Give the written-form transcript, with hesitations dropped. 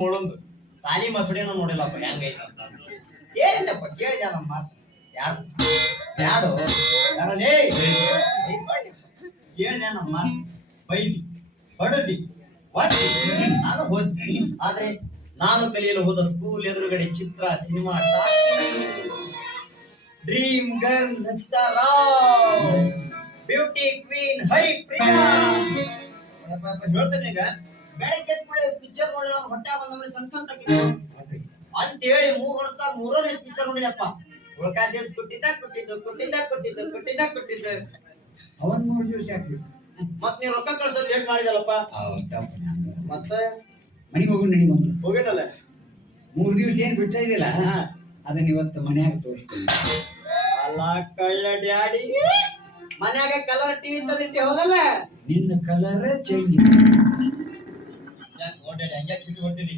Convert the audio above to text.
ಮುಳೊಂದು ಸಾಲಿ ಮಸಡಿನ ನೋಡಿಲ್ಲಪ್ಪ ಹೆಂಗೈತೆ ಅಂತ ಏನಿಲ್ಲಪ್ಪ ಕೇಳಿದ ನಮ್ಮ ಮಾತು ಯಾರು ಯಾರು ಯಾರಲೇ ಕೇಳಿದ ನಮ್ಮ ಮಾತು ಬೈದಿ ಹೊಡೆದಿ ಒತ್ತಿ ನಾನು ಹೋದ್ನಿ ಆದ್ರೆ ನಾನು ಕಲಿಯಲು ಹೋದ ಸ್ಕೂಲ್ ಎದುರುಗಡೆ ಚಿತ್ರ cinema dream girl Nachita Rao beauty queen Haripriya ಹೇಳ್ತೇನೆ ಈಗ ಬೆಳಗ್ಗೆ ಪಿಕ್ಚರ್ ನೋಡಿಲ್ಲ ಹೊಟ್ಟೆ ಬಂದ್ರೆ ಸಂತ ಅಂತ ಹೇಳಿ 3 ವರ್ಷದಾಗ 3 ದಿವಸ ಪಿಕ್ಚರ್ ನೋಡಿದಪ್ಪ ಉಳ್ಕಾ ದಿವಸ ಕೊಟ್ಟಿದ್ದು ಅವನ್ 3 ದಿವಸ ಯಾಕೆ ಮತ್ ನೀವ್ ರೊಕ್ಕ ಕಳ್ಸೋದು ಲೇಟ್ ಮಾಡಿದಲ್ಲಪ್ಪ ಮತ್ತೆ ಮನೆಗೆ ಹೋಗಿ ನಡಿ ಬಂದು ಹೋಗಿನಲ್ಲ 3 ದಿವಸ ಏನ್ ಬಿಡ್ತಾ ಇದೆಯಲ್ಲ ಅದನ್ನ ಇವತ್ತು ಮನ್ಯಾಗ ತೋರಿಸ್ತೀನಿ ಅಲ್ಲ ಕಳ್ಳ ಡ್ಯಾಡಿ ಮನ್ಯಾಗ ಕಲರ್ ಟಿವಿ ತಂದಿಟ್ಟಿ ಹೋಗಲ್ಲ ನಿನ್ನ ಕಲರ್ ಚೇಂಜ್ ಹಂಗ್ಯಾಕ್ ಚಿಟ್ಟಿ ಹೊಟ್ಟಿದಿ